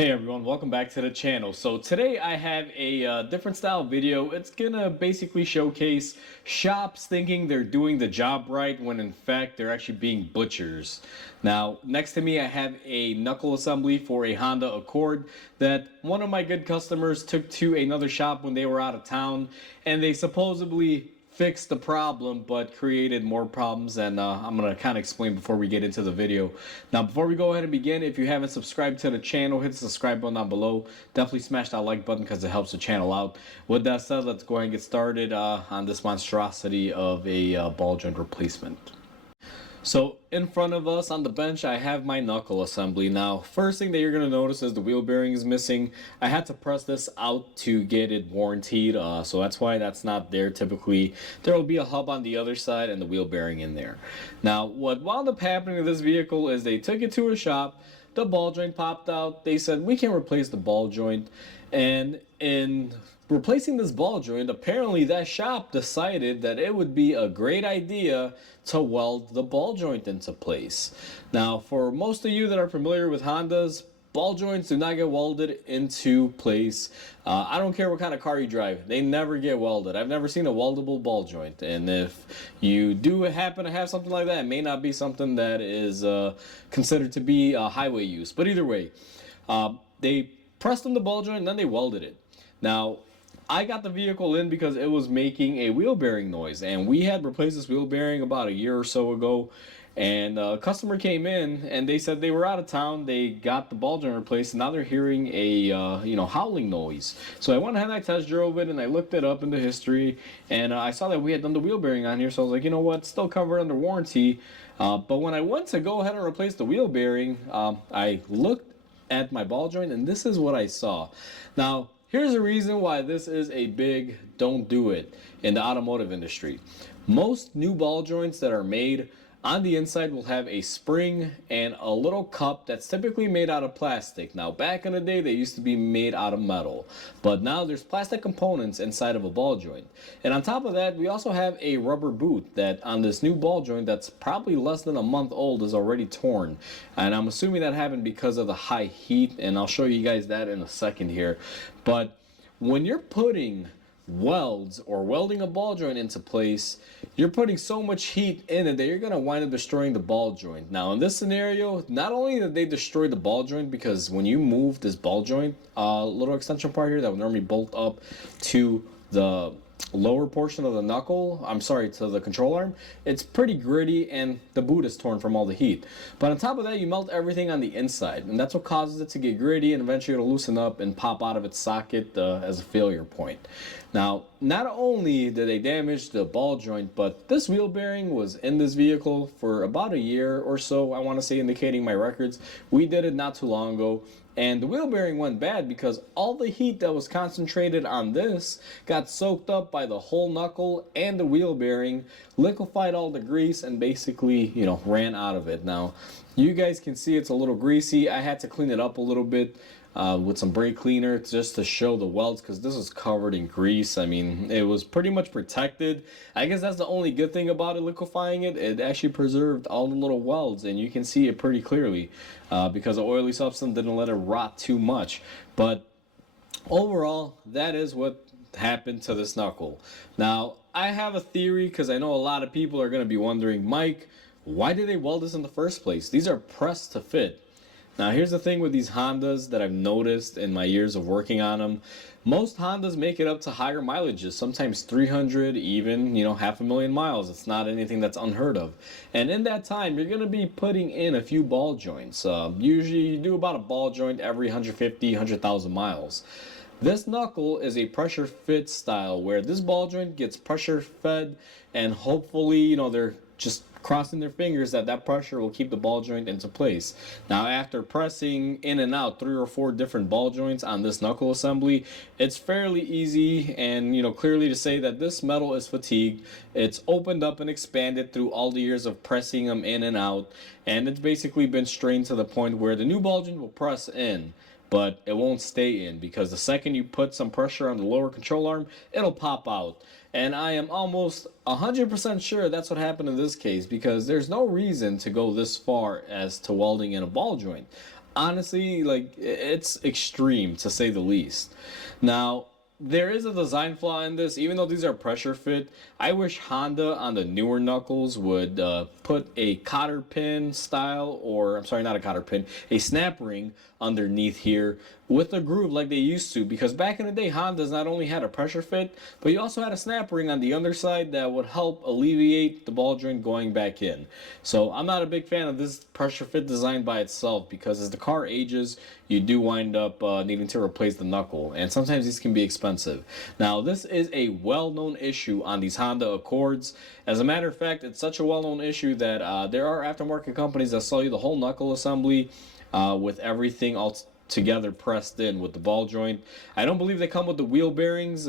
Hey everyone, welcome back to the channel. So today I have a different style video. It's gonna basically showcase shops thinking they're doing the job right when in fact they're actually being butchers. Now next to me I have a knuckle assembly for a Honda Accord that one of my good customers took to another shop when they were out of town, and they supposedly fixed the problem but created more problems, and I'm going to kind of explain before we get into the video. Now before we go ahead and begin, if you haven't subscribed to the channel, hit the subscribe button down below. Definitely smash that like button because it helps the channel out. With that said, let's go ahead and get started on this monstrosity of a ball joint replacement. So in front of us on the bench I have my knuckle assembly. Now first thing that you're going to notice is the wheel bearing is missing. I had to press this out to get it warranted, so that's why that's not there. Typically there will be a hub on the other side and the wheel bearing in there. Now what wound up happening to this vehicle is they took it to a shop, the ball joint popped out, they said we can replace the ball joint, and in replacing this ball joint, apparently that shop decided that it would be a great idea to weld the ball joint into place. Now, for most of you that are familiar with Hondas, ball joints do not get welded into place. I don't care what kind of car you drive, they never get welded. I've never seen a weldable ball joint, and if you do happen to have something like that, it may not be something that is considered to be highway use. But either way, they pressed on the ball joint and then they welded it. Now, I got the vehicle in because it was making a wheel bearing noise, and we had replaced this wheel bearing about a year or so ago, and a customer came in and they said they were out of town, they got the ball joint replaced, and now they're hearing a howling noise. So I went ahead and I test drove it and I looked it up in the history, and I saw that we had done the wheel bearing on here, so I was like, you know what, still covered under warranty. But when I went to go ahead and replace the wheel bearing, I looked at my ball joint and this is what I saw. Now here's the reason why this is a big don't do it in the automotive industry. Most new ball joints that are made on the inside will have a spring and a little cup that's typically made out of plastic. Now back in the day they used to be made out of metal, but now there's plastic components inside of a ball joint. And on top of that, we also have a rubber boot that on this new ball joint that's probably less than a month old is already torn, and I'm assuming that happened because of the high heat, and I'll show you guys that in a second here. But when you're putting welds or welding a ball joint into place, you're putting so much heat in it that you're going to wind up destroying the ball joint. Now in this scenario, not only did they destroy the ball joint, because when you move this ball joint little extension part here that would normally bolt up to the lower portion of the knuckle, to the control arm, it's pretty gritty and the boot is torn from all the heat. But on top of that, you melt everything on the inside, and that's what causes it to get gritty, and eventually it'll loosen up and pop out of its socket as a failure point. Now, not only did they damage the ball joint, but this wheel bearing was in this vehicle for about a year or so, I want to say, indicating my records. We did it not too long ago, and the wheel bearing went bad because all the heat that was concentrated on this got soaked up by the whole knuckle and the wheel bearing, liquefied all the grease, and basically, ran out of it. Now, you guys can see it's a little greasy. I had to clean it up a little bit with some brake cleaner just to show the welds, because this is covered in grease. I mean, it was pretty much protected. I guess that's the only good thing about it, liquefying it. It actually preserved all the little welds, and you can see it pretty clearly because the oily substance didn't let it rot too much. But overall, that is what happened to this knuckle. Now, I have a theory, because I know a lot of people are going to be wondering, Mike, why did they weld this in the first place? These are pressed to fit. Now here's the thing with these Hondas that I've noticed in my years of working on them. Most Hondas make it up to higher mileages, sometimes 300, even, 500,000 miles. It's not anything that's unheard of. And in that time, you're going to be putting in a few ball joints. Usually you do about a ball joint every 150, 100,000 miles. This knuckle is a pressure fit style where this ball joint gets pressure fed, and hopefully, they're just crossing their fingers that that pressure will keep the ball joint into place. Now after pressing in and out 3 or 4 different ball joints on this knuckle assembly, it's fairly easy and clearly to say that this metal is fatigued. It's opened up and expanded through all the years of pressing them in and out, and it's basically been strained to the point where the new ball joint will press in, but it won't stay in, because the second you put some pressure on the lower control arm, it'll pop out. And I am almost 100% sure that's what happened in this case, because there's no reason to go this far as to welding in a ball joint. honestly, like it's extreme to say the least. Now, there is a design flaw in this. Even though these are pressure fit, I wish Honda on the newer knuckles would put a cotter pin style, or I'm sorry, not a cotter pin, a snap ring underneath here with a groove like they used to. Because back in the day, Honda's not only had a pressure fit, but you also had a snap ring on the underside that would help alleviate the ball joint going back in. So I'm not a big fan of this pressure fit design by itself, because as the car ages, you do wind up needing to replace the knuckle, and sometimes these can be expensive. Now, this is a well-known issue on these Honda Accords. As a matter of fact, it's such a well-known issue that there are aftermarket companies that sell you the whole knuckle assembly with everything all together pressed in with the ball joint. I don't believe they come with the wheel bearings.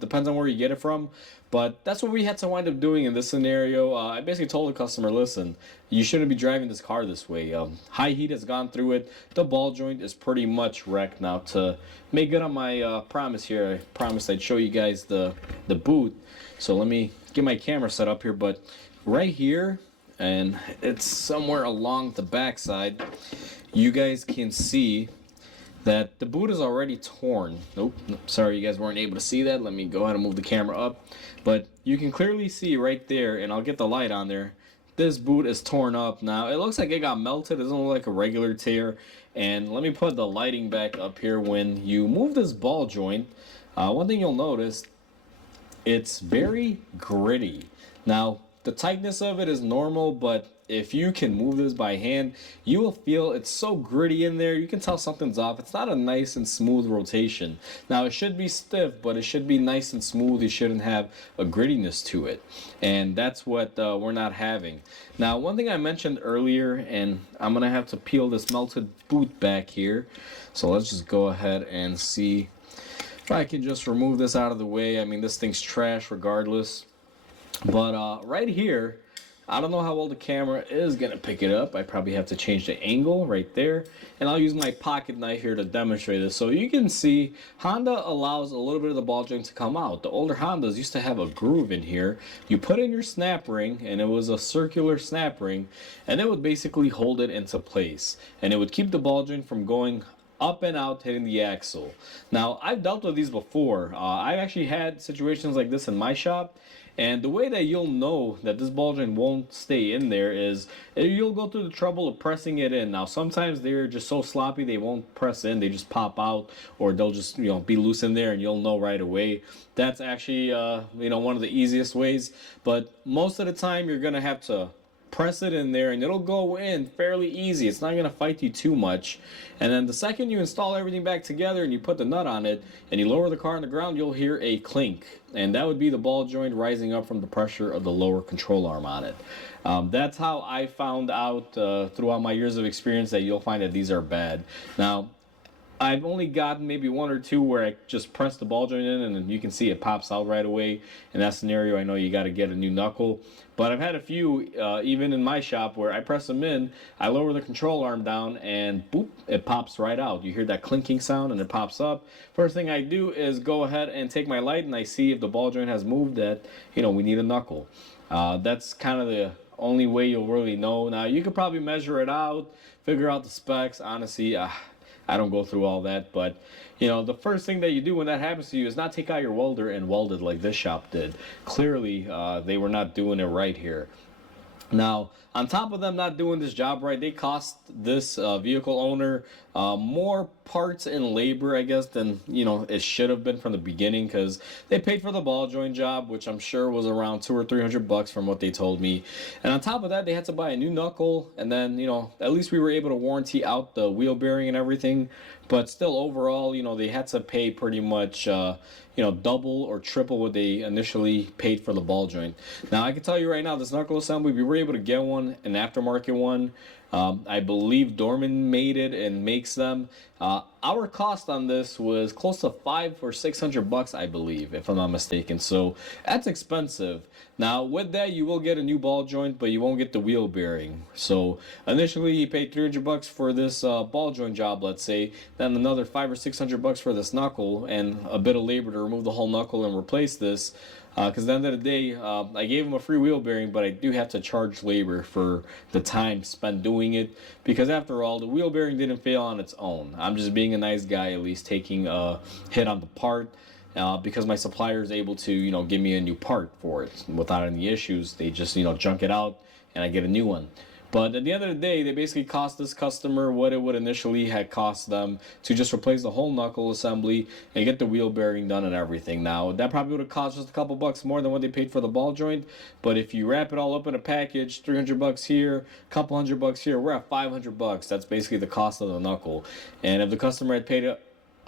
Depends on where you get it from. But that's what we had to wind up doing in this scenario. I basically told the customer, listen, you shouldn't be driving this car this way. High heat has gone through it. The ball joint is pretty much wrecked. Now, to make good on my promise here, I promised I'd show you guys the boot. So let me get my camera set up here. But right here, and it's somewhere along the backside, you guys can see that the boot is already torn. Nope, sorry you guys weren't able to see that. Let me go ahead and move the camera up. But you can clearly see right there, and I'll get the light on there, this boot is torn up now. It looks like it got melted. It doesn't look like a regular tear. And let me put the lighting back up here. When you move this ball joint, one thing you'll notice, it's very gritty. Now, the tightness of it is normal, but if you can move this by hand, you will feel it's so gritty in there. You can tell something's off. It's not a nice and smooth rotation. Now, it should be stiff, but it should be nice and smooth. You shouldn't have a grittiness to it. And that's what we're not having. Now, one thing I mentioned earlier, and I'm going to have to peel this melted boot back here. So let's just go ahead and see if I can just remove this out of the way. I mean, this thing's trash regardless. But right here, I don't know how well the camera is going to pick it up. I probably have to change the angle right there. And I'll use my pocket knife here to demonstrate this. So you can see Honda allows a little bit of the ball joint to come out. The older Hondas used to have a groove in here. You put in your snap ring, and it was a circular snap ring, and it would basically hold it into place. And it would keep the ball joint from going up and out, hitting the axle. Now, I've dealt with these before. I've actually had situations like this in my shop. And the way that you'll know that this ball joint won't stay in there is you'll go through the trouble of pressing it in. Now, sometimes they're just so sloppy they won't press in. They just pop out, or they'll just be loose in there, and you'll know right away. That's actually one of the easiest ways. But most of the time, you're gonna have to press it in there, and it'll go in fairly easy. It's not going to fight you too much. And then the second you install everything back together and you put the nut on it and you lower the car on the ground, you'll hear a clink, and that would be the ball joint rising up from the pressure of the lower control arm on it. That's how I found out throughout my years of experience that you'll find that these are bad. Now, I've only gotten maybe one or two where I just press the ball joint in and then you can see it pops out right away. In that scenario, I know you got to get a new knuckle. But I've had a few, even in my shop, where I press them in, I lower the control arm down, and boop, it pops right out. You hear that clinking sound and it pops up. First thing I do is go ahead and take my light and I see if the ball joint has moved, that, we need a knuckle. That's kind of the only way you'll really know. Now, you could probably measure it out, figure out the specs. Honestly, I don't go through all that, but the first thing that you do when that happens to you is not take out your welder and weld it like this shop did. Clearly, they were not doing it right here. Now, on top of them not doing this job right, they cost this vehicle owner more parts and labor, I guess, than it should have been from the beginning, because they paid for the ball joint job, which I'm sure was around $200 or $300 from what they told me. And on top of that, they had to buy a new knuckle, and then at least we were able to warranty out the wheel bearing and everything. But still, overall, they had to pay pretty much double or triple what they initially paid for the ball joint. Now, I can tell you right now, this knuckle assembly, we were able to get one, an aftermarket one. I believe Dorman made it and makes them. Our cost on this was close to $500 or $600, I believe, if I'm not mistaken. So that's expensive. Now, with that, you will get a new ball joint, but you won't get the wheel bearing. So initially, he paid $300 for this ball joint job, let's say. Then another $500 or $600 for this knuckle, and a bit of labor to remove the whole knuckle and replace this. Because at the end of the day, I gave them a free wheel bearing, but I do have to charge labor for the time spent doing it. Because after all, the wheel bearing didn't fail on its own. I'm just being a nice guy, at least taking a hit on the part. Because my supplier is able to, give me a new part for it without any issues. They just, junk it out and I get a new one. But at the end of the day, they basically cost this customer what it would initially had cost them to just replace the whole knuckle assembly and get the wheel bearing done and everything. Now, that probably would have cost just a couple bucks more than what they paid for the ball joint. But if you wrap it all up in a package, 300 bucks here, a couple $100 here, we're at 500 bucks. That's basically the cost of the knuckle. And if the customer had paid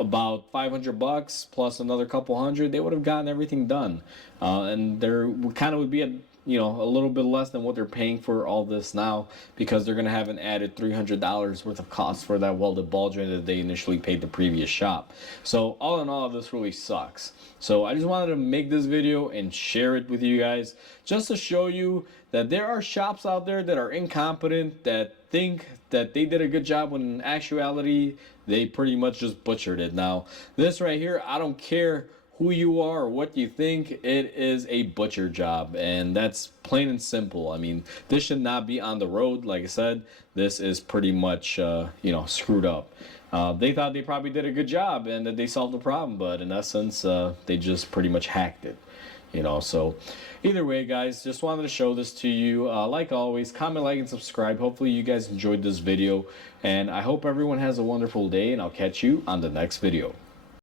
about 500 bucks plus another couple hundred, they would have gotten everything done. And there kind of would be a little bit less than what they're paying for all this now, because they're going to have an added $300 worth of cost for that welded ball joint that they initially paid the previous shop. So all in all, this really sucks. So I just wanted to make this video and share it with you guys just to show you that there are shops out there that are incompetent, that think that they did a good job when in actuality they pretty much just butchered it. Now this right here, I don't care who you are or what you think, it is a butcher job, and that's plain and simple. I mean, this should not be on the road. Like I said, this is pretty much screwed up. They thought they probably did a good job and that they solved the problem, but in essence, they just pretty much hacked it. So either way, guys, just wanted to show this to you. Like always, comment, like, and subscribe. Hopefully you guys enjoyed this video, and I hope everyone has a wonderful day, and I'll catch you on the next video.